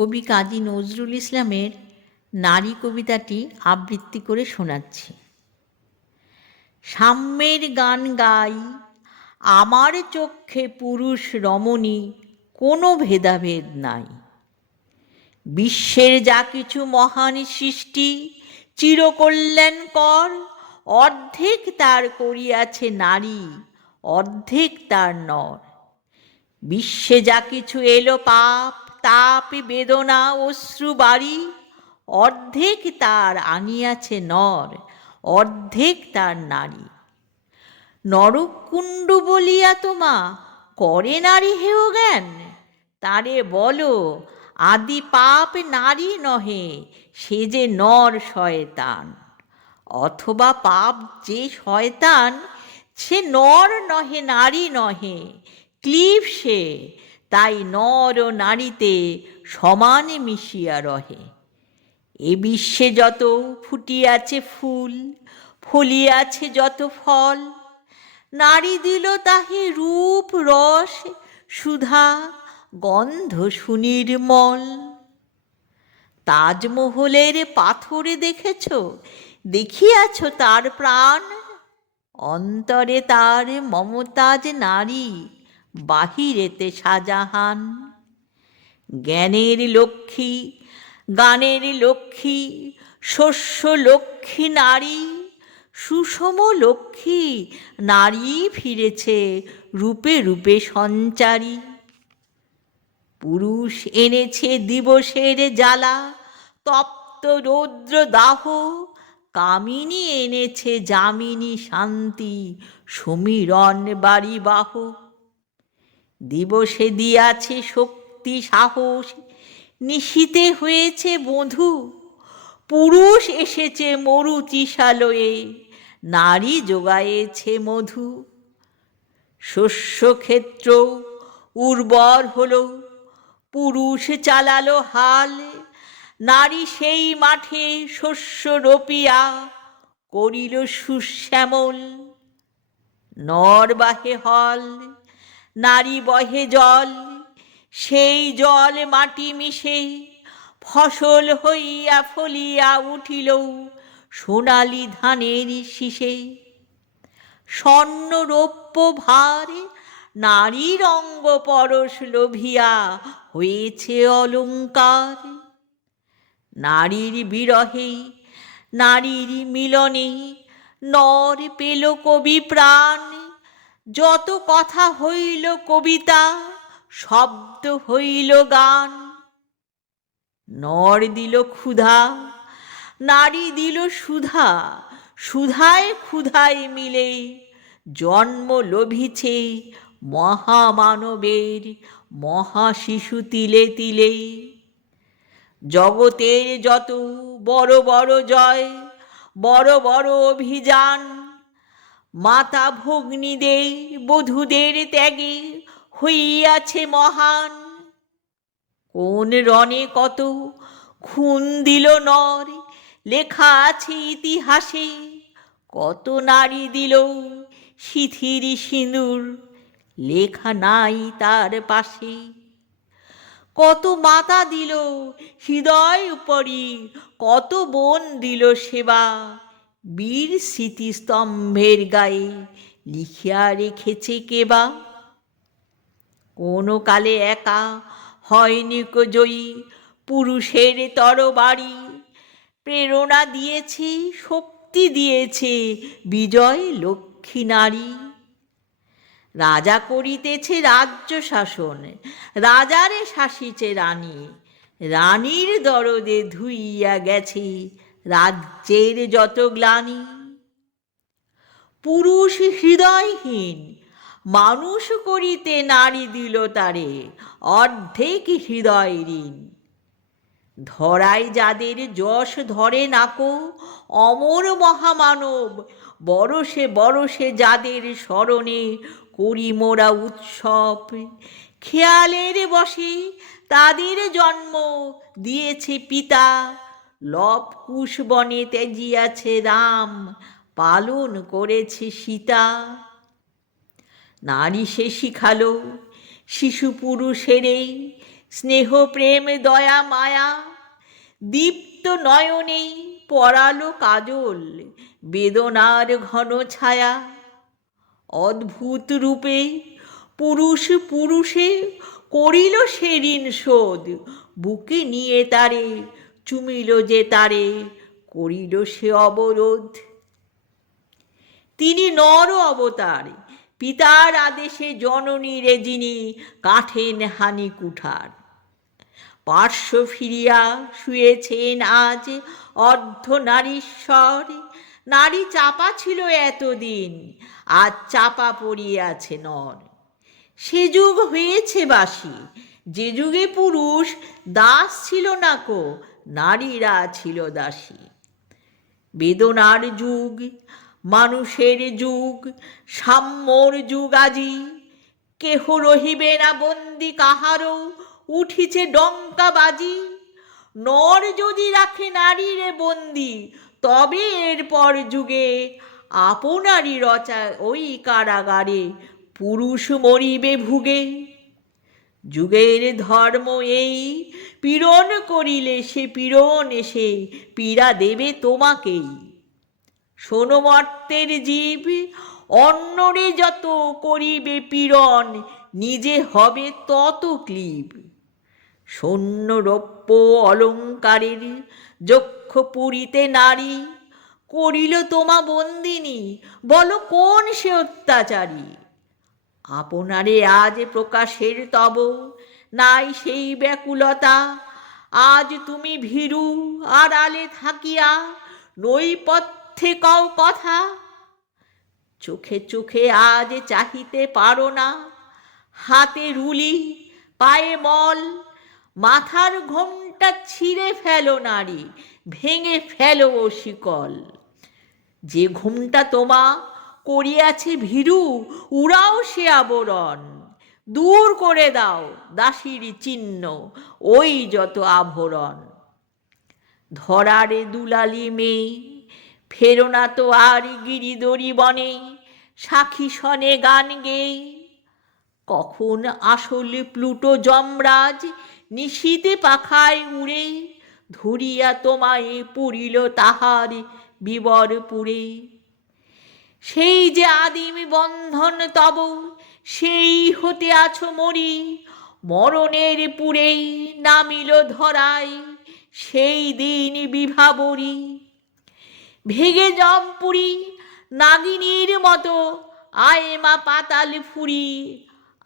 কবি কাজী নজরুল ইসলামের নারী কবিতাটি আবৃত্তি করে শোনাচ্ছি। সাম্যের গান গাই, আমার চক্ষে পুরুষ রমণী কোনো ভেদাভেদ নাই। বিশ্বের যা কিছু মহান সৃষ্টি চিরকল্যাণকর, অর্ধেক তার করিয়াছে নারী, অর্ধেক তার নর। বিশ্বে যা কিছু এলো পাপ তাপ বেদনা অশ্রু বাড়ি, অর্ধেক তার আনিয়াছে নর, অর্ধেক তার নারী। নরকুণ্ডু বলিয়া তোমা করে নারী হেয় জ্ঞান, তারে বলো আদি পাপ নারী নহে, সে যে নর শয়তান। অথবা পাপ যে শয়তান, সে নর নহে নারী নহে, ক্লীব সে, তাই নর ও নারীতে সমানে মিশিয়া রহে। এ বিশ্বে যত ফুটিয়াছে ফুল, ফলিয়াছে যত ফল, নারী দিল তাহে রূপ রস সুধা গন্ধ সুনির্মল। তাজমহলের পাথরে দেখেছ, দেখিয়াছ তার প্রাণ, অন্তরে তার মমতাজ নারী, বাহিরেতে শাহজাহান। জ্ঞানের লক্ষ্মী, গানের লক্ষ্মী, শস্য লক্ষ্মী নারী, সুষম লক্ষ্মী নারী ফিরেছে রূপে রূপে সঞ্চারী। পুরুষ এনেছে দিবসের জ্বালা, তপ্ত রৌদ্র দাহ, কামিনী এনেছে যামিনী শান্তি, সমীরণ বাড়িবাহ। দিবসে দিয়াছে শক্তি সাহস, নিশীতে হয়েছে বধূ, পুরুষ এসেছে মরুচিশালয়ে, নারী যোগায়েছে মধু। শস্যক্ষেত্র উর্বর হলো, পুরুষ চালালো হাল, নারী সেই মাঠে শস্য রোপিয়া করিল সুশ্যামল। নর বাহে হল, নারী বহে জল, সেই জল মাটি মিশে ফসল হইয়া ফলিয়া উঠিল সোনালি ধানের শীষে। স্বর্ণ রৌপ্য ভার নারীর অঙ্গ পরশ লোভিয়া হয়েছে অলঙ্কার। নারীর বিরহে নারীর মিলনে নর পেল কবি প্রাণ, যত কথা হইল কবিতা, শব্দ হইল গান। নর দিল ক্ষুধা, নারী দিল সুধা, সুধায় ক্ষুধায় মিলে জন্ম লভিছে মহামানবের মহাশিশু তিলে তিলে। জগতের যত বড় বড় জয়, বড় বড় অভিযান, মাতা ভগ্নীদের বধূদের ত্যাগে হইয়াছে মহান। কোন রণে কত খুন দিল নর, লেখা আছে ইতিহাসে, কত নারী দিল সিথির সিঁদুর, লেখা নাই তার পাশে। কত মাতা দিল হৃদয় উপরি, কত বোন দিল সেবা, বীর স্মৃতিস্তম্ভের গায়ে লিখিয়া রেখেছে কেবা। কোন কালে একা হয়নি কো জয়ী পুরুষের তরবারি, প্রেরণা দিয়েছে শক্তি দিয়েছে বিজয় লক্ষ্মী নারী। রাজা করিতেছে রাজ্য শাসন, রাজারে শাসিছে রানী, রানীর দরদে ধুইয়া গেছে রাজ্যের যত গ্লানি। পুরুষ হৃদয়হীন মানুষ করিতে নারী দিল তারে অর্ধেক হৃদয় ঋণ। ধরায় যাদের যশ ধরে নাকো অমর মহামানব, বরষে বরষে যাদের স্মরণে করি মোরা উৎসব, খেয়ালের বসে তাদের জন্ম দিয়েছে পিতা, লব কুশ বনে ত্যাজিয়াছে রাম, পালন করেছে সীতা। নারী সে শিখালো শিশু পুরুষেরে স্নেহ প্রেম দয়া মায়া দীপ্ত নয়নে পরালো কাজল, বেদনার ঘন ছায়া। অদ্ভুত রূপে পুরুষ পুরুষে করিল সে ঋণ শোধ, বুকে নিয়ে তারে চুমিল যে তারে, করিল সে অবরোধ। তিনি নর অবতার, পিতার আদেশে জননীরে যিনি কাঠেন হানি কুঠার। পার্শ্ব ফিরিয়া শুয়েছেন আজ অর্ধনারীশ্বর, নারী চাপা ছিল এতদিন, আজ চাপা পড়িয়াছে নর। সে যুগ হয়েছে বাসি, যে যুগে পুরুষ দাস ছিল না কো, নারীরা ছিল দাসী। বেদনার যুগ, মানুষের যুগ, সাম্যর যুগ আজি, কেহ রহিবে না বন্দি কাহারও, উঠিছে ডঙ্কা বাজি। নর যদি রাখে নারীরে বন্দি, তবে এরপর যুগে আপনারই রচা ওই কারাগারে পুরুষ মরিবে ভুগে। যুগের ধর্ম এই, পীড়ন করিলে সে পীড়ন এসে পীড়া দেবে তোমাকেই। শোনো মর্তের জীব, অন্যরে যত করিবে পীড়ন, নিজে হবে তত ক্লীব। সৈন্য রৌপ্য অলঙ্কারের যক্ষ পুরীতে নারী, করিল তোমা বন্দিনী, বলো কোন সে অত্যাচারী। আপনারে আজ প্রকাশের তব নাই সেই ব্যাকুলতা, আজ তুমি ভীরু আড়ালে থাকিয়া নৈপথ্যে কও কথা। চোখে চোখে আজ চাহিতে পারো না, হাতে রুলি পায়ে মল, মাথার ঘোমটা ছিঁড়ে ফেলো নারী, ভেঙে ফেলো ও শিকল। যে ঘোমটা তোমা করিয়াছে ভীরু, উড়াও সে আবরণ, দূর করে দাও দাসীর চিহ্ন ওই যত আভরণ। ধরারে দুলালি মেয়ে, ফেরো না তো আর গিরিদরি বনে, সাখী সনে গান গেয়ে। কখন আসল প্লুটো যমরাজ নিশীতে পাখায় উড়ে, ধরিয়া তোমায় পুরিল তাহার বিবরপুরে। সেই যে আদিম বন্ধন তব, সেই হতে আছো মরি, মরণের পুরেই নামিল ধরায় সেই দিন বিভাবরী। ভেগে জমপুরি নাগিনীর মতো আয়ে মা পাতাল ফুরি,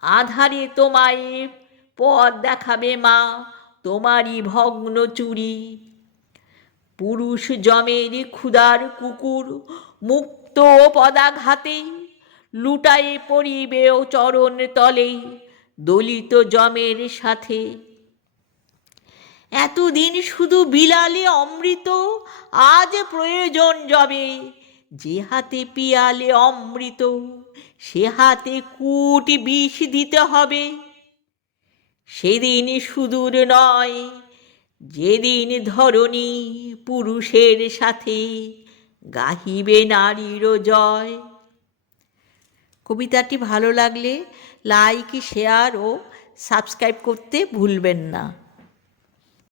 আধারে তোমায় পথ দেখাবে মা তোমারই ভগ্ন চুরি। পুরুষ জমের ক্ষুধার কুকুর মুক্ত পদাঘাতে, লুটায়ে পড়িবে ও চরণ তলে দলিত জমের সাথে। এতদিন শুধু বিলালে অমৃত, আজ প্রয়োজন যবে, যে হাতে পিয়ালে অমৃত সে হাতে কূট বিষ দিতে হবে। সেদিন সুদূর নয়, যেদিন ধরণী পুরুষের সাথে গাহিবে নারীর জয়। কবিতাটি ভালো লাগলে লাইক, শেয়ার ও সাবস্ক্রাইব করতে ভুলবেন না।